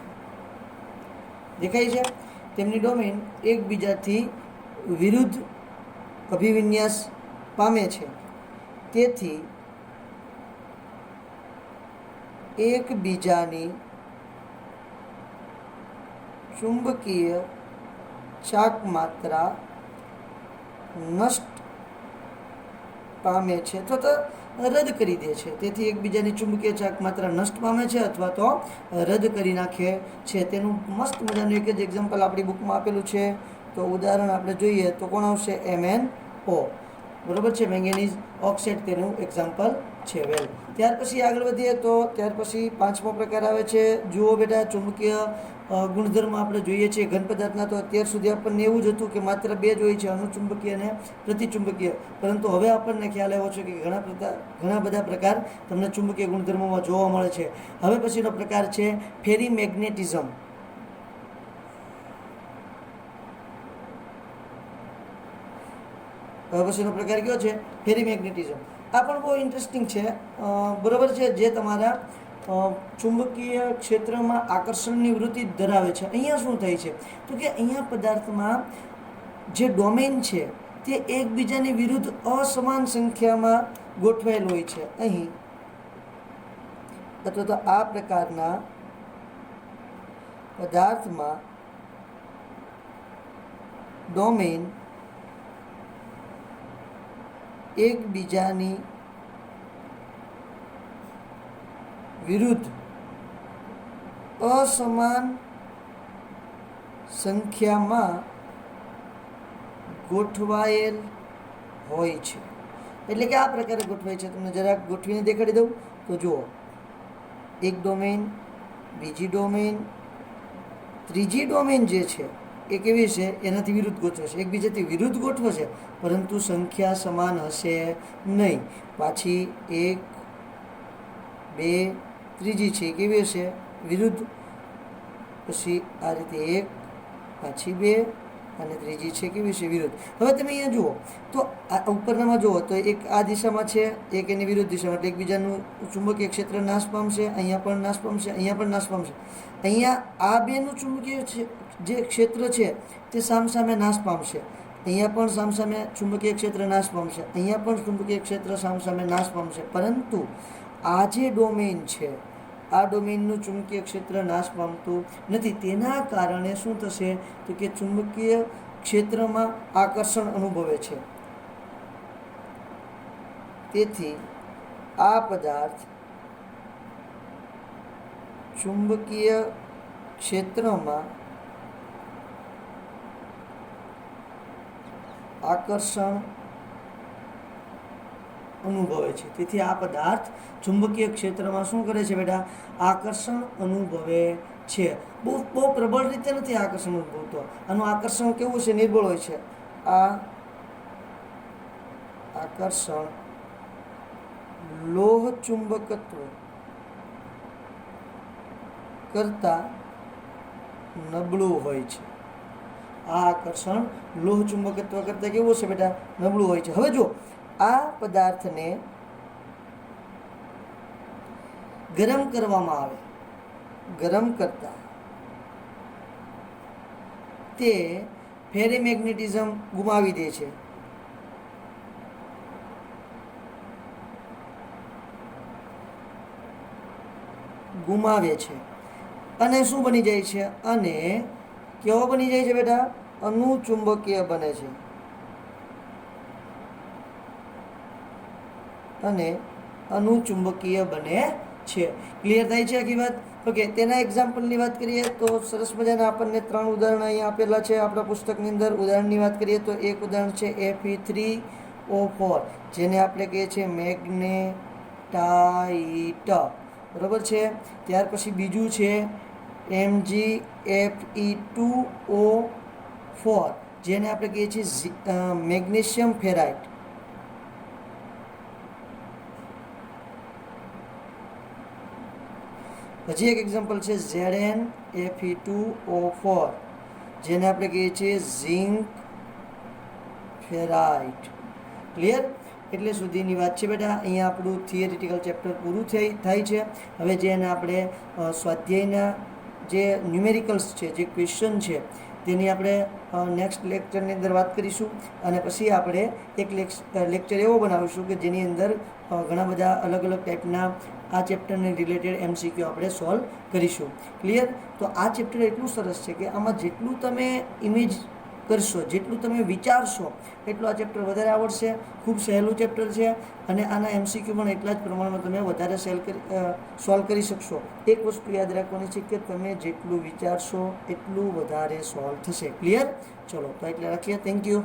દેખાય છે? તેમની ડોમેન એકબીજાથી વિરુદ્ધ અભિવિન્યાસ પામે છે. તેથી એકબીજાની ચુંબકીય ચાકમાત્રા નષ્ટ પામે છે અથવા તો રદ કરી દે છે. તેથી એકબીજાની ચુંબકીય ચાકમાત્રા નષ્ટ પામે છે અથવા તો રદ કરી નાખે છે. તેનું મસ્ત મજાનું એક જ એક્ઝામ્પલ આપણી બુકમાં આપેલું છે. તો ઉદાહરણ આપણે જોઈએ તો કોણ આવશે? MnO. બરોબર છે, મેંગેનીઝ ઓક્સાઇડ તેનું એક્ઝામ્પલ છે. વેલ, ત્યાર પછી આગળ વધીએ તો ત્યાર પછી પાંચમો પ્રકાર આવે છે. જુઓ બેટા, ચુંબકીય ગુણધર્મ આપણે જોઈએ છીએ ઘન પદાર્થના. તો અત્યાર સુધી આપણને એવું જ હતું કે માત્ર બે જ હોય છે, અનુચુંબકીય અને પ્રતિચુંબકીય. પરંતુ હવે આપણને ખ્યાલ આવ્યો છે કે ઘણા બધા પ્રકાર તમને ચુંબકીય ગુણધર્મોમાં જોવા મળે છે. હવે પછીનો પ્રકાર છે ફેરીમેગ્નેટિઝમ. હવે પછીનો પ્રકાર કયો છે? ફેરીમેગ્નેટિઝમ. આ પણ બહુ ઇન્ટરેસ્ટિંગ છે. બરોબર છે, જે તમારા ચુંબકીય ક્ષેત્રમાં આકર્ષણની વૃત્તિ ધરાવે છે. અહીંયા શું થાય છે તો કે અહીંયા પદાર્થમાં જે ડોમેન છે તે એકબીજાની વિરુદ્ધ અસમાન સંખ્યામાં ગોઠવાયેલ હોય છે. અહીં અથવા તો આ પ્રકારના પદાર્થમાં ડોમેન એકબીજાની વિરુદ્ધ અસમાન સંખ્યામાં ગોઠવાયેલ હોય છે. એટલે કે આ પ્રકારે ગોઠવાય છે. તમને જરાક ગોઠવીને દેખાડી દઉં તો જુઓ, એક ડોમેન, બીજી ડોમેન, ત્રીજી ડોમેન જે છે એ કેવી છે? એનાથી વિરુદ્ધ ગોઠવશે, એકબીજાથી વિરુદ્ધ ગોઠવશે, પરંતુ સંખ્યા સમાન હશે નહીં. પાછી એક, બે, ત્રીજી છે કેવી હશે? વિરુદ્ધ. પછી આ રીતે એક, પાછી બે, અને ત્રીજી છે કેવી છે? વિરુદ્ધ. હવે તમે અહીંયા જુઓ તો આ ઉપરનામાં જુઓ તો એક આ દિશામાં છે, એક એની વિરુદ્ધ દિશામાં, એટલે એકબીજાનું ચુંબકીય ક્ષેત્ર નાશ પામશે. અહીંયા પણ નાશ પામશે, અહીંયા પણ નાશ પામશે. અહીંયા આ બેનું ચુંબકીય જે ક્ષેત્ર છે તે સામસામે નાશ પામશે. અહીંયા પણ સામસામે ચુંબકીય ક્ષેત્ર નાશ પામશે, અહીંયા પણ ચુંબકીય ક્ષેત્ર સામસામે નાશ પામશે. પરંતુ આ જે ડોમેન છે, આ ડોમેનનું ચુંબકીય ક્ષેત્ર નાશ પામતું નથી. તેના કારણે શું થશે તો કે ચુંબકીય ક્ષેત્રમાં આકર્ષણ અનુભવે છે. તેથી આ પદાર્થ ચુંબકીય ક્ષેત્રમાં આકર્ષણ અનુભવે છે. તેથી આ પદાર્થ ચુંબકીય ક્ષેત્રમાં શું કરે છે બેટા? આકર્ષણ અનુભવે છે. બહુ પ્રબળ રીતે નથી આકર્ષણ અનુભવતો. આનું આકર્ષણ કેવું છે? નિર્બળ હોય છે. આ આકર્ષણ લોહ ચુંબકત્વ કરતા નબળું હોય છે. આ આકર્ષણ લોહ ચુંબકત્વ કરતા કેવું છે બેટા? નબળું હોય છે. હવે જો આ પદાર્થને ગરમ કરવામાં આવે, ગરમ કરતા તે ફેરીમેગ્નેટિઝમ ગુમાવી દે છે. ગુમાવે છે અને શું બની જાય છે? અને કેવો બની જાય છે બેટા? અનુચુંબકીય બને છે. અને અનુચુંબકીય બને છે. ક્લિયર થાય છે આખી વાત? ઓકે, તેના એક્ઝામ્પલની વાત કરીએ તો સરસ મજાના આપણને 3 ઉદાહરણ અહીંયા આપેલા છે આપણા પુસ્તકની અંદર. ઉદાહરણની વાત કરીએ તો એક ઉદાહરણ છે Fe3O4, જેને આપણે કહીએ છીએ મેગ્નેટાઇટ, બરાબર છે. ત્યાર પછી બીજું છે MgFe2O4, જેને આપણે કહીએ છીએ મેગ્નેશિયમ ફેરાઇટ. હજી એક એક્ઝામ્પલ છે ZnFe2O4, જેને આપણે કહીએ છીએ ઝિંક ફેરાઇટ. ક્લિયર? એટલે સુધીની વાત છે બેટા. અહીંયા આપણું થિયરિટિકલ ચેપ્ટર પૂરું થાય છે. હવે જેને આપણે સ્વાધ્યાયના જે ન્યુમેરિકલ્સ છે, જે ક્વેશ્ચન છે, તેની આપણે નેક્સ્ટ લેક્ચરની અંદર વાત કરીશું. અને પછી આપણે એક લેક્ચર એવો બનાવીશું કે જેની અંદર ઘણા બધા અલગ અલગ ટાઈપના આ ચેપ્ટરને રિલેટેડ MCQ આપણે સોલ્વ કરીશું. ક્લિયર? તો આ ચેપ્ટર એટલું સરસ છે કે આમાં જેટલું તમે ઇમેજ કરશો, જેટલું તમે વિચારશો, એટલું આ ચેપ્ટર વધારે આવડશે. ખૂબ સહેલું ચેપ્ટર છે અને આના MCQ પણ એટલા જ પ્રમાણમાં તમે વધારે સોલ્વ કરી શકશો. એક વસ્તુ યાદ રાખવાની છે કે તમે જેટલું વિચારશો એટલું વધારે સોલ્વ થશે. ક્લિયર? ચલો, તો એટલે રાખીએ. Thank you.